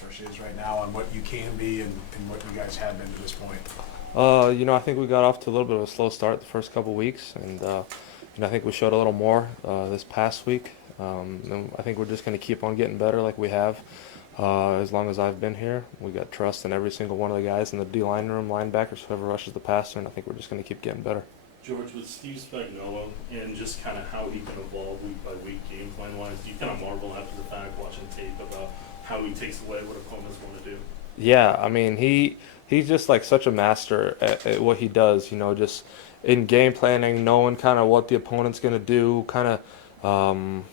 pass rush is right now on what you can be and what you guys have been to this point? I think we got off to a little bit of a slow start the first couple weeks, and I think we showed a little more this past week. And I think we're just going to keep on getting better like we have as long as I've been here. We got trust in every single one of the guys in the D-line room, linebackers, whoever rushes the passer, and I think we're just going to keep getting better. George, with Steve Spagnuolo and just kind of how he can evolve week by week game plan wise, do you kind of marvel after the fact watching tape about how he takes away what opponents want to do? Yeah, I mean he's just like such a master at what he does. Just in game planning, knowing kind of what the opponent's going to do, kind of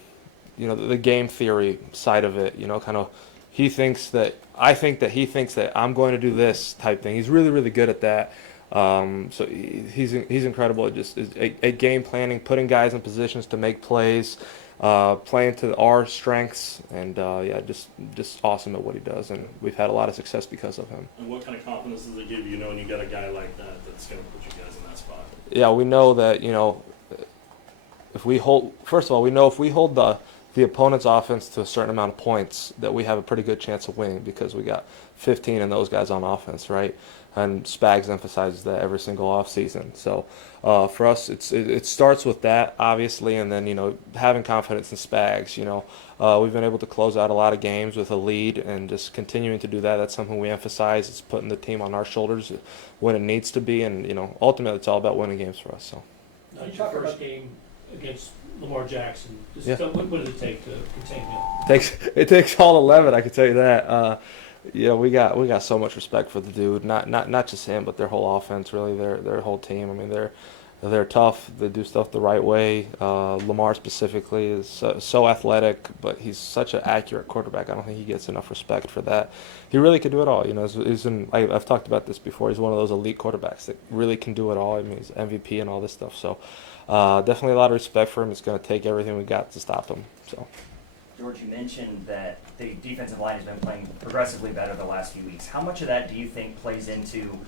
the game theory side of it. Kind of he thinks that I think that he thinks that I'm going to do this type thing. He's really really good at that. So he's incredible at game planning, putting guys in positions to make plays, playing to our strengths, and just awesome at what he does. And we've had a lot of success because of him. And what kind of confidence does it give you knowing you got a guy like that that's going to put you guys in that spot? Yeah, we know that if we hold, first of all, we know if we hold the opponent's offense to a certain amount of points, that we have a pretty good chance of winning because we got 15 of those guys on offense, right? And Spags emphasizes that every single offseason. So for us, it starts with that, obviously, and then, having confidence in Spags. We've been able to close out a lot of games with a lead and just continuing to do that. That's something we emphasize. It's putting the team on our shoulders when it needs to be, and, ultimately it's all about winning games for us. So. You talk about game against Lamar Jackson. What does it take to contain him? It takes all 11, I can tell you that. We got so much respect for the dude. Not just him, but their whole offense. Really, their whole team. I mean, they're tough. They do stuff the right way. Lamar specifically is so athletic, but he's such an accurate quarterback. I don't think he gets enough respect for that. He really can do it all. I've talked about this before. He's one of those elite quarterbacks that really can do it all. I mean, he's MVP and all this stuff. So definitely a lot of respect for him. It's going to take everything we got to stop him. So. George, you mentioned that the defensive line has been playing progressively better the last few weeks. How much of that do you think plays into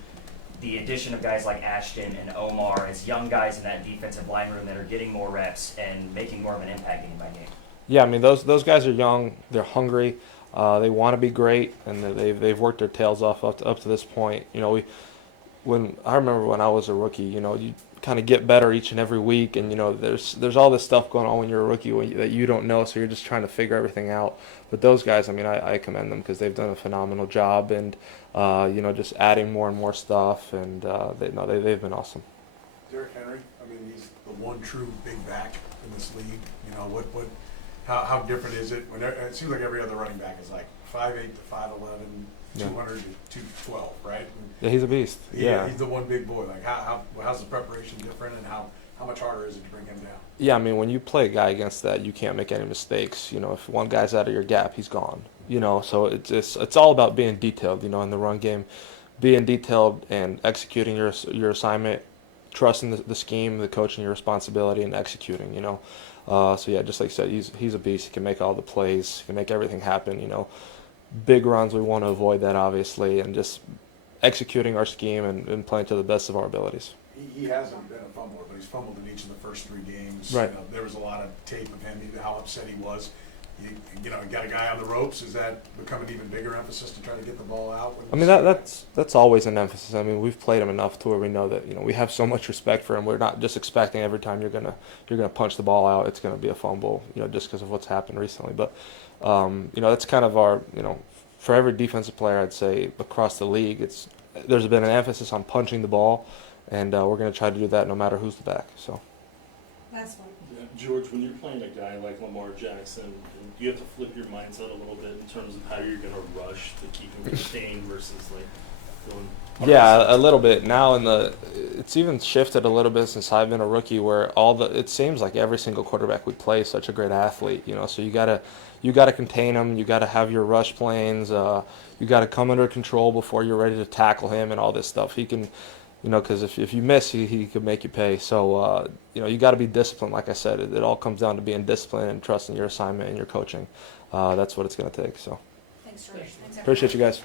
the addition of guys like Ashton and Omar as young guys in that defensive line room that are getting more reps and making more of an impact game by game? Yeah, I mean those guys are young. They're hungry. They want to be great, and they've worked their tails off up to this point. I remember when I was a rookie, you kind of get better each and every week, and there's all this stuff going on when you're a rookie that you don't know, so you're just trying to figure everything out. But those guys, I mean, I commend them because they've done a phenomenal job, and just adding more and more stuff, and they've been awesome. Derrick Henry, I mean, he's the one true big back in this league. How different is it when it seems like every other running back is like 5'8" to 5'11", 200 to 212, right? Yeah, he's a beast. Yeah, he's the one big boy. Like how's the preparation different, and how much harder is it to bring him down? Yeah, I mean, when you play a guy against that, you can't make any mistakes. If one guy's out of your gap, he's gone. So it's all about being detailed. In the run game, being detailed and executing your assignment, trusting the scheme, the coaching, your responsibility, and executing. So yeah, just like I said, he's a beast. He can make all the plays. He can make everything happen. Big runs, we want to avoid that, obviously, and just executing our scheme and playing to the best of our abilities. He hasn't been a fumbler, but he's fumbled in each of the first 3 games. Right. There was a lot of tape of him, how upset he was. You got a guy on the ropes. Is that become an even bigger emphasis to try to get the ball out? I mean, that's always an emphasis. I mean, we've played him enough to where we know that we have so much respect for him. We're not just expecting every time you're gonna punch the ball out, it's gonna be a fumble. Just because of what's happened recently. But that's kind of our for every defensive player, I'd say across the league, there's been an emphasis on punching the ball, and we're gonna try to do that no matter who's the back. So. Last one. Yeah, George, when you're playing a guy like Lamar Jackson, you have to flip your mindset a little bit in terms of how you're going to rush to keep him contained versus going. Yeah, a little bit. Now it's even shifted a little bit since I've been a rookie, where it seems like every single quarterback we play is such a great athlete. So you gotta contain him. You gotta have your rush planes. You gotta come under control before you're ready to tackle him and all this stuff. He can. Because if you miss, he could make you pay. So, you got to be disciplined. Like I said, it all comes down to being disciplined and trusting your assignment and your coaching. That's what it's going to take. So, Thanks, George. Thanks, appreciate you guys.